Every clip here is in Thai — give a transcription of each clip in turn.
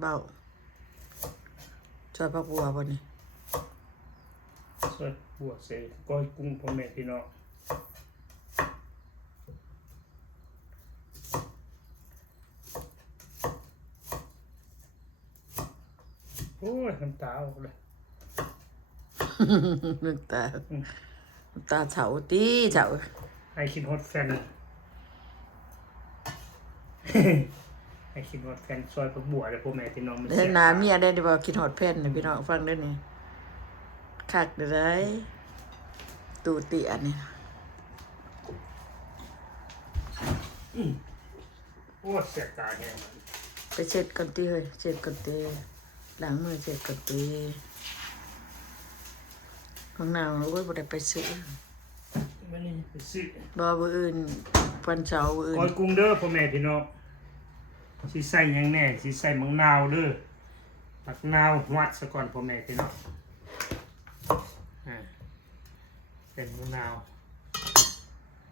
เบาซอยผักบัวบ่นี่ซอยบัวใส่ก้อยกุ้งพ่อแม่พี่น้องโอ้ยน้ำตาออกเลย น้ำตาเฉาตีเฉา ไอคิดฮอตแฟน ไอคิดฮอตแฟนซอยผักบัวเลยพ่อแม่พี่น้องมัน เด้นาเมียได้บ่คิดฮอดแผ่นนี่พี่น้องฟังเด้อนี่คักเด้อได้ตูเตียนี่ โอ้เสียตาแห้ง ไปเช็ดก่อนติเฮ้ยเช็ดก่อนติล้างมือเช็ดก่อนติของนางโอ้ยบ่ได้ไปซื้อ มันนี่ไปซื้อ บ่มื้ออื่นวันเสาร์มื้ออื่ ก้อย น กุ้งเด้อพ่อแม่พี่น้องสิใส่หยังแน่สิใส่มะนาวเด้อมะนาววัดซะก่อนพ่อแม่พี่น้องใส่มะนาว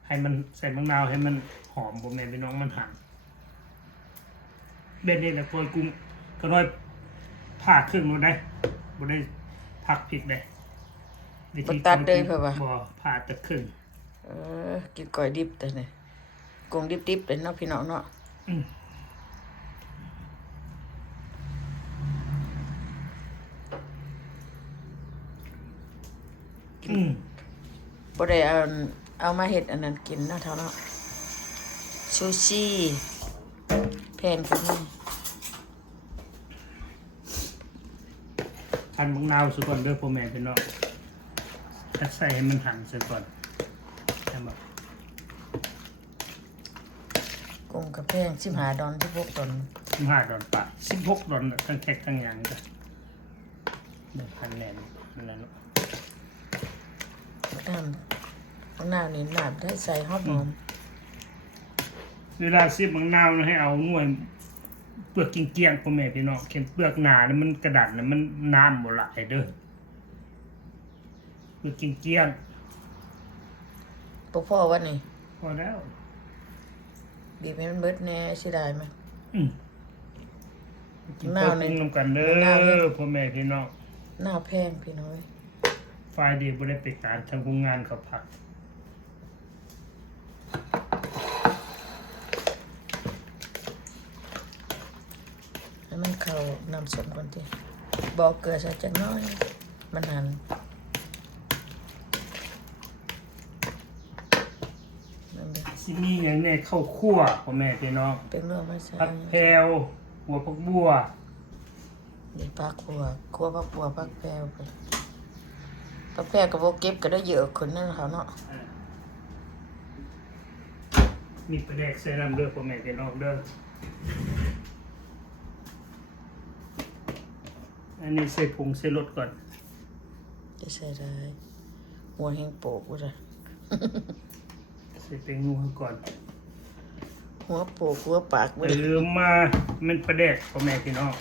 ให้มันใส่มะนาวให้มันหอมพ่อแม่พี่น้องมันหั่นเบ็ดนี่แหละก้อยกุ้งก็น้อยผ่าครึ่งบ่ได้บ่ได้ผักผิดได้บ่ผ่าแต่ครึ่ง กินก้อยดิบแต่นี่กงดิบๆเลยเนาะพี่น้องเนาะบ่ได้เอามาเฮ็ดอันนั้นกินเนาะเท่าเนาะซูชิแพนก็มี หั่นมะนาวซะก่อนเด้อพ่อแม่พี่น้องถ้าใส่ให้มันหั่นซะก่อนใช่บ่ กงกับแพง15ดอน16ดอน 15 ดอลลาร์16 ดอลลาร์ทั้งแขกทั้งหยังจ้ะได้พันแน่นนั่นแหละเนาะ น้ำนี่น้ำได้ใส่หอมหอม เวลาซิบมะนาวนะให้เอาหน่วยเปลือกเกลี้ยงๆพ่อแม่พี่น้องเข็มเปลือกหนาแล้วมันกระดาษแล้วมันน้ำบ่ไหลเด้อเปลือกเกลี้ยง พ่อว่านี่ ๆพอแล้ว บีบให้มันเบิดแน่สิได้ไหม กินข้าวกุ้งนำกันเด้อพ่อแม่พี่น้อง หน้าแพงพี่น้อย ฝ่ายดีบ่ได้ไปการทางโรงงานเขาพัก ให้มันเข้าน้ำส้มก่อนติบอกเกลือใส่จักหน้อยมันหันนั่นเด้อ สิมีหยังแน่ข้าวคั่วพ่อแม่พี่น้อง เป็นเรื่องมาใส่ ผักแพรวหัวผักบัว นี่ปักบัวคั่วผักบัวปักแพรวไปปักแพรวก็บ่เก็บก็ได้เยอะคนนั่นเขาเนาะ มีปลาแดกใส่น้ำเด้อพ่อแม่พี่น้องเด้ออันนี้ใส่ผงใส่รสก่อน จะใส่ได้หัวแห้งโปกบ่จ้ะ ใส่แป้งนัวก่อน หัวโปกหัวปากบ่ อย่า ได้ ลืมมามันปลาแดกพ่อแม่พี่น้อง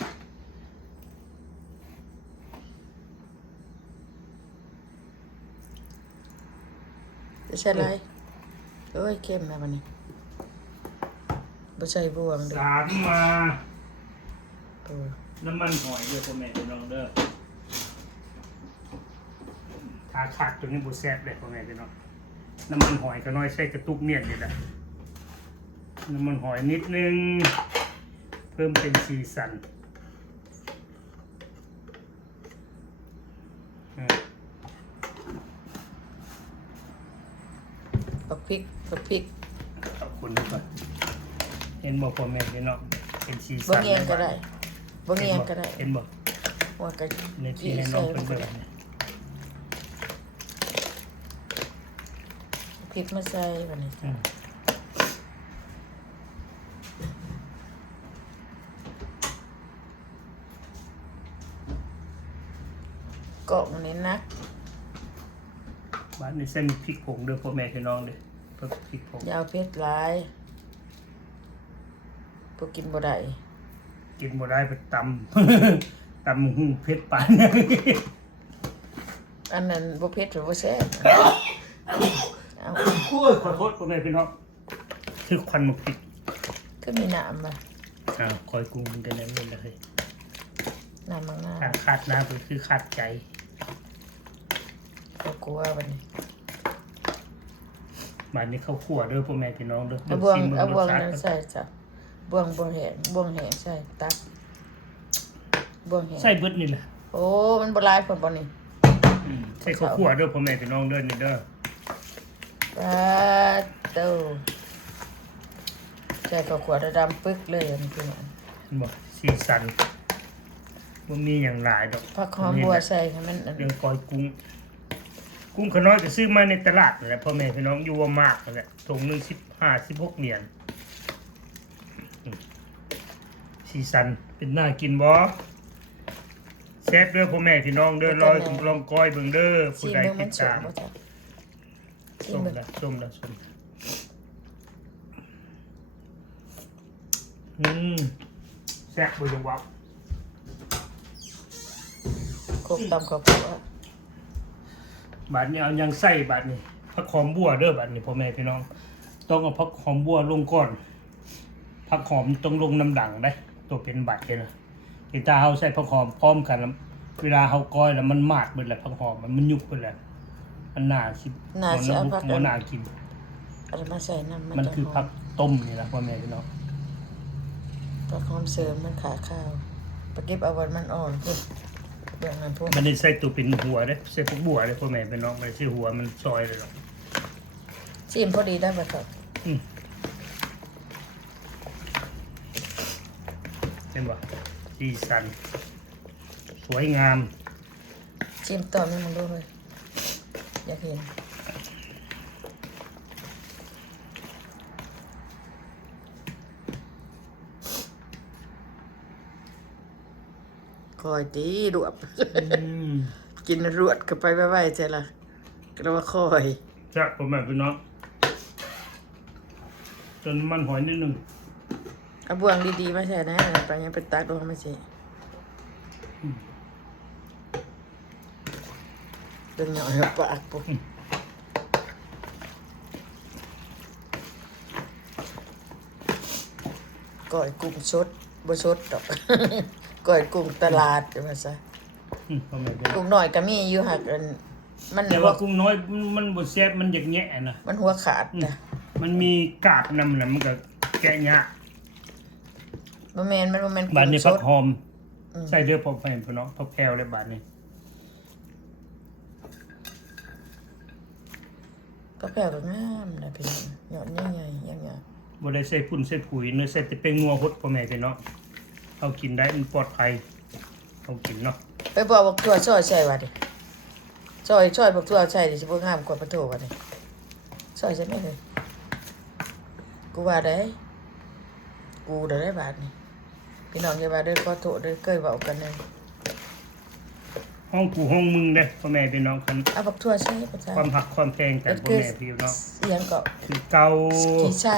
จะใส่อะไรเอ้ยเข้มแล้วบัดนี้บ่ใส่บวงเด้อ สามมา ตัว น้ำมันหอยด้วยพ่อแม่พี่น้องเด้อถ้าขาดตัวนี้บ่แซ่บเลยพ่อแม่พี่น้องน้ำมันหอยก็น้อยใส่กระตุกเมียนนี่แหละน้ำมันหอยนิดนึงเพิ่มเป็นสีสันปักพริกขอบคุณก่อนเห็นบ่พ่อแม่พี่น้องเป็นสีสั บ่ น เงียงก็ได้บ่เงียงก็ได้ เห็นบ่ ว่าก็ ในที่ให้น้องเป็นแบบนี้ พริกมาใส่บัดนี้เกาะมันนี่นะ บ้านนี้เส้นพริกผงเด้อพ่อแม่พี่น้องเด้อพริกผง อยาวเผ็ดหลายบ่กินบ่ได้ กินบ่ได้ไปตำ ตำหูเผ็ดปานนี้ อันนั้นบ่เผ็ดหรือบ่แซ่บเอา โอ้ยขอโทษพ่อแม่พี่น้องคือควันมาพริก ก็มีน้ำมา คอยกุ้งมันกันแล้วนี่เลย น้ำมังหน้า ถ้าขาดน้ำก็คือขาดใจ ก็กลัวบัดนี้ บ้านนี้ข้าวคั่วเด้อพ่อแม่พี่น้องเด้อ เอาบ่วง ชิมบิ่ เอาบ่วง รสชาติ นั้นใส่จ้ะบ่วงแห้งบ่วงแห้งใส่ตักบ่วงแห้ง ใส่เบิดนี่แหละ โอ้มันบ่หลายพุ่นบ่นี่ ใส่ข้าวคั่วเด้อพ่อแม่พี่น้องเด้อนี่เด้อ ปลาเต้าใส่ข้าวขวดดำปึกเลยอันนี้พี่น้อง เห็นบ่สีสันบ่มีหยังหลายดอก ผักหอมบัวใส่ให้มันอัน เรื่องกอยกุ้งกุ้งขน้อยก็ซื้อมาในตลาดนั่นแหละพ่อแม่พี่น้องอยู่ว่ามากนั่นแหละถุงหนึง15-16เหรียญสีสันเป็นน่ากินบ่แซ่บเด้อพ่อแม่พี่น้องเด้อลองก้อยเบิ่งเด้อผู้ ซี ใด เบิ่ง ติ มัน ด สุก ตาม บ่จ้ะซี ส้ม เบิ่ง ละแซ่บบ่จังหวะ โคกตำข้าวคั่ว บาดนี้เอายังใส่บาดนี้ผักหอมบัวเด้อบาดนี้พ่อแม่พี่น้องต้องเอาผักหอมบัวลงก่อนผักหอมต้องลงน้ำดังได้ตัวเป็นบาดเลยนะที่ตาเฮาใส่ผักหอมพร้อมกันแล้วเวลาเฮาก้อยแล้วมันมากเบิดแหละผักหอมมันยุบเบิดแหละมันน่าสิ น่าสิเอาผัก บ่น่ากิน เอามาใส่น้ำ มัน จะ คือ ห ผักต้มนี่ล่ะพ่อแม่พี่น้อง ผักหอมเสริมมันขาข้าวไปเก็บเอาวันมันอ่อนพุ่นเบื้องนั้นพุ่น มันได้ใส่ตัวเป็นหัวเด้ใส่พวกบัวเด้พ่อแม่พี่น้องไม่ได้ใส่หัวมันซอยเลยหรอก ชิมพอดีได้บ่ครับ เห็นบ่สีสันสวยงาม ชิมต่อให้มันดูเลยอยากเห็นคอยตีรวบ กินรวดก็ไปไว้ๆใช่ล่ะก็ว่าคอย จ้ะพ่อแม่พี่น้องจนมันหอยนิดนึง เอาบ่วงดีๆมาใส่นะไปยังไปตักลงมาสิดึงหน่อยปากปุ๊บก้อยกุ้งสดบ่สดดอก ก้อยกุ้งตลาดจะว่าซะ พ่อแม่พี่น้อง กุ้งน้อยก็มีอยู่หักอันมัน แต่ หัว ว่ากุ้งน้อยมันบ่แซ่บมันอยากแงะนะ มันหัวขาดจ้ะ มันมีกาบนำน่ะมันก็แกะยาก บ่แม่นมันบ่แม่น บาดนี้ กุ้งส ผัก ด หอมใส่เด้อพ่อแม่พี่น้องผักแพรวเลยบาดนี้ ก็แผ่วก็งามนะพี่น้องยอดใหญ่ๆอย่างเงี้ย บ่ได้ใส่ฝุ่นใส่ปุ๋ยเนื้อใส่แต่เป็นงัวหดพ่อแม่พี่น้องเอากินได้มันปลอดภัยเอากินเนาะ ไปบอกบักทั่วซอยใส่ว่าดิซอยบักทั่วใส่ดิสิบ่งามกว่าปะโถว่าดิซอยใช่ไหมเลยกูว่าได้กูได้บาทนี่พี่น้องอย่าว่าเด้อขอโทษเด้อเคยเว้ากันนึง ห้องกูห้องมึงเด้อพ่อแม่พี่น้องคัน เอาบักทั่วใส่ประจา ความหักความแพงกันพ่อแม่พี่น้อง เสียงก็ คือเก่า กีซ่า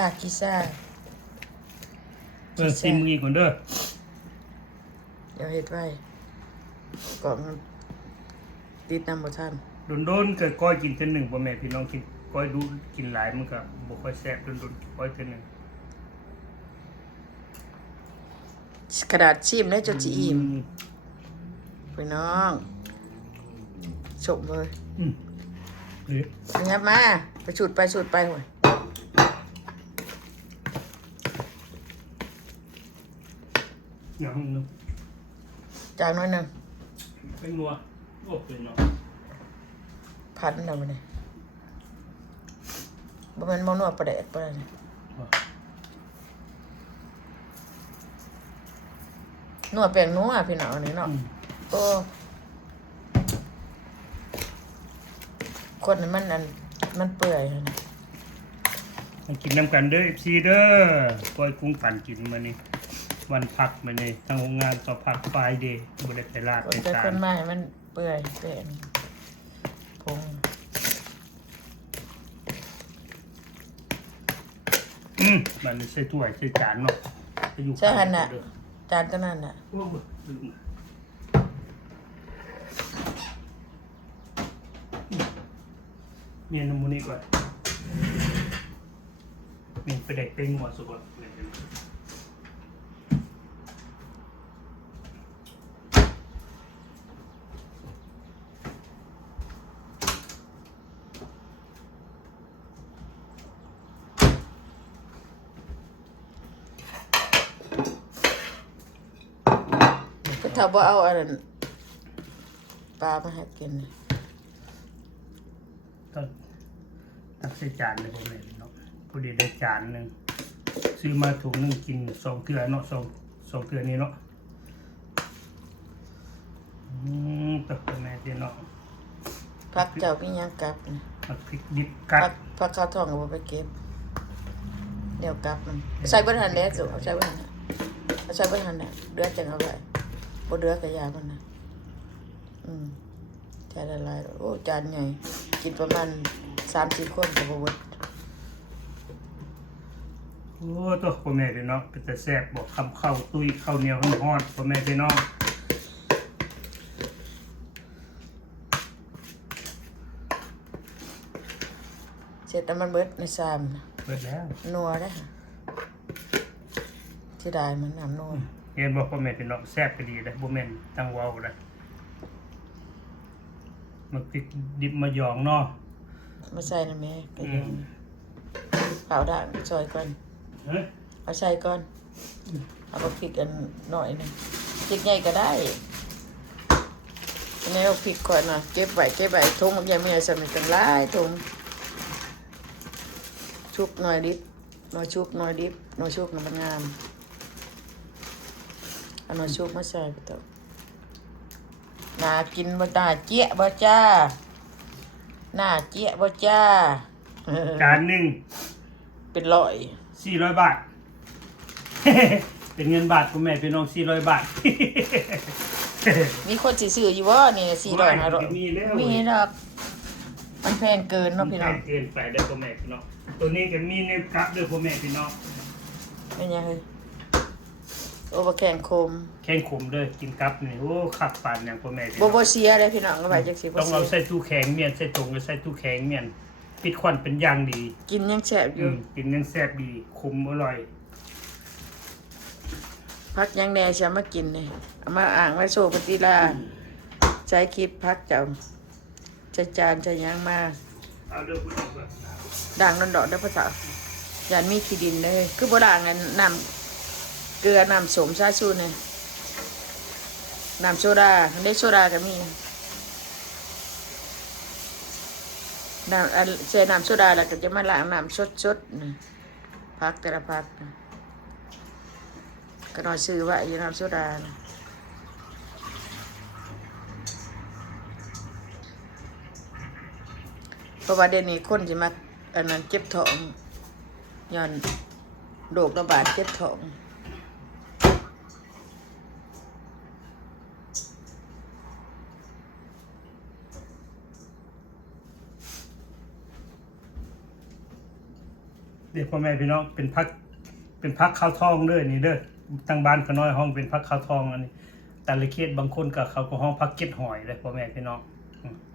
เพิ่นซิมอีกก่อนเด้อ เดี๋ยวเฮ็ดไว้ก็มันติดนำบ่ทัน โดนๆเกิดก้อยกินเทื่อหนึงพ่อแม่พี่น้องกินก้อยดูกินหลายมันก็บ่ค่อยแซ่บโดนๆก้อยเทื่อหนึง กระดาษชิมได้จนสิอิ่มพี่น้องชมเลย หรือ งับมาไปฉุดไปห่วย อย่างนึง จางน้อยหนึง เป็นนัวโอ้เป็นเนาะ พันเอาไปเลยบ่แม่นบ่นัวปลาแดกปลาอะไรนัวแป้งนัวพี่น้องอันนี้เนาะโอ้คนมันอันมันเปื่อยนะ มากินน้ำกันเด้อ FC เด้อก้อยกุ้งปั่นกินมานี่วันพักมานี่ทางโรงงานต่อพักไฟเดย์บ่ได้ไปลาด คน ไป แต่ ตา ค ม นมาให้มันเปื่อยเป็นพง มันใส่ถ้วยใส่จานเนาะไปอยู่ ใช่หั่นน่ะ เด้อ จานตัวนั้นน่ะ โอ้บ่ลืมเมียนำมูนี่ก่อนเมียนไปเด็กเป็นหัวสุกก่อน ถ้าบ่เอาอันนั้นปลามาให้กินน่ะ ต้องตักใส่จานเลยพ่อแม่พี่น้องพอดีได้จานหนึงซื้อมาถุงหนึงกิน2เทื่อเนาะสองเทื่อนี้เนาะตักพ่อแม่พี่น้อง พักเจ้ามีหยังกลับน่ะ ผักพริกดิบกัด พักข้าวทองก็บ่ไปเก็บเดี๋ยวกลับมันใส่เบิดหันแล้วสุเอาใส่เบิดหันน่ะเอาใส่เบิดหันน่ะเดือดจังเอาไว้บ่เดือดก็ยามันน่ะจานละลายโอ้จานใหญ่กินประมาณ 3-4 คนก็บ่เบิด โอ้ตัวพ่อแม่พี่น้องเป็นแต่แซ่บบอกคำข้าวตุ้ยข้าวเหนียวร้อนๆพ่อแม่พี่น้อง เสร็จแล้วมันเบิดในซามน่ะ เปิดแล้ว นัวได้อค่ะที่ได้มันน้ำนัว เห็นบอกพ่อแม่พี่น้องแซ่บไปดีเลยบ่แม่นตั้งเว้าเลยมันพริกดิบมาหยองเนาะ มาใส่นะแม่ก็ยังเผาด่างซอยก่อน เฮ้ย เอาใส่ก่อนเอาพริกอันหน่อยหนึงพริกใหญ่ก็ได้แม่เอาพริกก่อนนะเก็บไว้ถุงมันยังมีอะไรใส่มันตั้งหลายถุงชุบหน่อยดิบหน่อยชุบหน่อยดิบหน่อยชุบน่ะมันงามเอาหน่อยชุบมาใส่ไปต่อน่ากินบ่ตาเจี๊ยะบ่จ้าน่าเจี๊ยะบ่จ้า จานหนึง เป็นร้อย 400 บาท เป็นเงินบาทพ่อแม่พี่น้อง400 บาท มีคนสิซื้ออยู่บ่นี่400 500 มีแล้ว มีดอกมันแพงเกินเนาะพี่น้อง เกินไปได้อพ่อแม่พี่น้องตัวนี้ก็มีในกะเด้อพ่อแม่พี่น้อง เป็นยังไงโอ้บ่แข็งคม แข้งขมเด้อกินกับนี่โอ้คักปานอย่างพ่อแม่พี่น้ บ่ อง บ่เสียเลยพี่น้องก็ว่าจังซี่บ่ ต้อง เสี เอา ย ใส่ตู้แข็งเมียนใส่ตรงก็ใส่ตู้แข็งเมียนปิดควันเป็นอย่างดี กินยังแซ่บอยู่ กินยังแซ่บดีคมอร่อย พักยังแหน่จะมากินนี่เอามาอ่างมาโชว์ปฏิลาใช้คลิปพักเจ้าใช้จานใช้หยังมา เอาเด้อพี่น้องเด้อ ด่างนอนดอกเด้อพ่อสาวยานมีขี้ดินเลยคือบ่ด่างอันน้ำเกลือน้ำสมซาซูนี่น้ำโซดาได้โซดาก็มีน้ำอันใส่น้ำโซดาแล้วก็จะมาล้างน้ำสดๆนี่พักแต่ละพักนะก็นอนซื้อไว้อยู่น้ำโซดานะเพราะว่าเดี๋ยวนี้คนสิมาอันนั้นเจ็บท้องย้อนโรคระบาดเจ็บท้องเดี๋ยวพ่อแม่พี่น้องเป็นพักข้าวทองเด้อนี่เด้อตั้งบ้านก็น้อยห้องเป็นพักข้าวทองอันนี้แต่ละเขตบางคนก็เขาก็ห้องพักเก็ดหอยเลยพ่อแม่พี่น้อง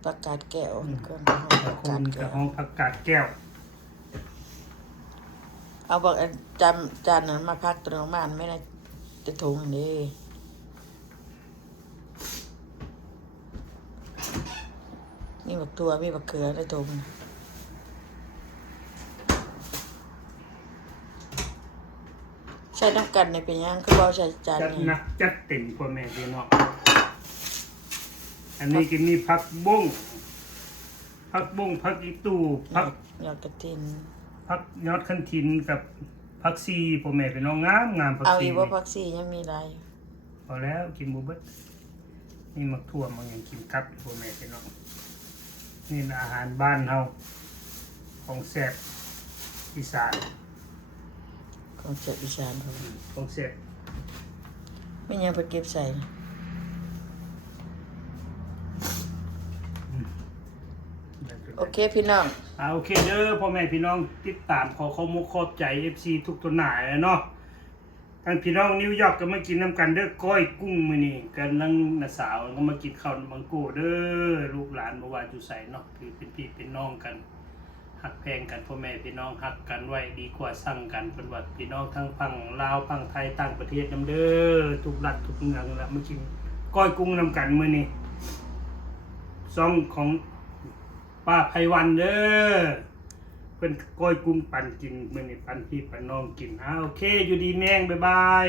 ประกาศแก้วก็ บาง ป ค ระกาศ น แก้ ก็ ว ห้องพักกาดแก้ว เอาบอกอันจานนั้นมาพักตัวน้มันไม่ได้จะถุงนี่มีบักตัวมีบักเขือได้ถุงใช้น้ำกันในเป็นยังคือบ่ใช้จาน จัด นี้ หนักจัดเต็มพ่อแม่พี่น้องอันนี้ก็มีผักบุ้งผักอีตูผัก ยอดกระถิน ผักยอดคันถินกับผักซีพ่อแม่พี่น้องงามผัก เอา ซี อีกว่าพักซี่ยังมีอะไร พอแล้วกินบ่เบิดนี่มักทั่วมันยังกินครับพ่อแม่พี่น้องนี่อาหารบ้านเฮาของแซ่บอีสาน ของเจ็ดอีสานเขา ของแซ่บ ไม่ยังไปเก็บใส่นะโอเคพี่น้อง โอเคเด้อพ่อแม่พี่น้องติดตามขอมุกขอบใจ FC ทุกตัวหน่ายเนาะท่านพี่น้องนิวยอร์กก็มากินน้ำกันเด้อก้อยกุ้งมื้อนี้กันนั่งน้าสาวก็มากินข้าวมังโกเด้อลูกหลานบ่ว่าอยู่ไสเนาะคือเป็นพี่เป็นน้องกันฮักแพงกันพ่อแม่พี่น้องฮักกันไว้ดีกว่าสั่งกันเพิ่นว่าพี่น้องทั้งฝั่งลาวฝั่งไทยต่างประเทศนำเด้อทุกรัฐทุกเมืองละมากินก้อยกุ้งนำกันมื้อนี้ซ่องของป้าไพวันเด้อเพิ่นก้อยกุ้งปั่นกินมื้อนี้ปั่นพี่ปั่นน้องกินโอเคอยู่ดีแม่งบ๊ายบาย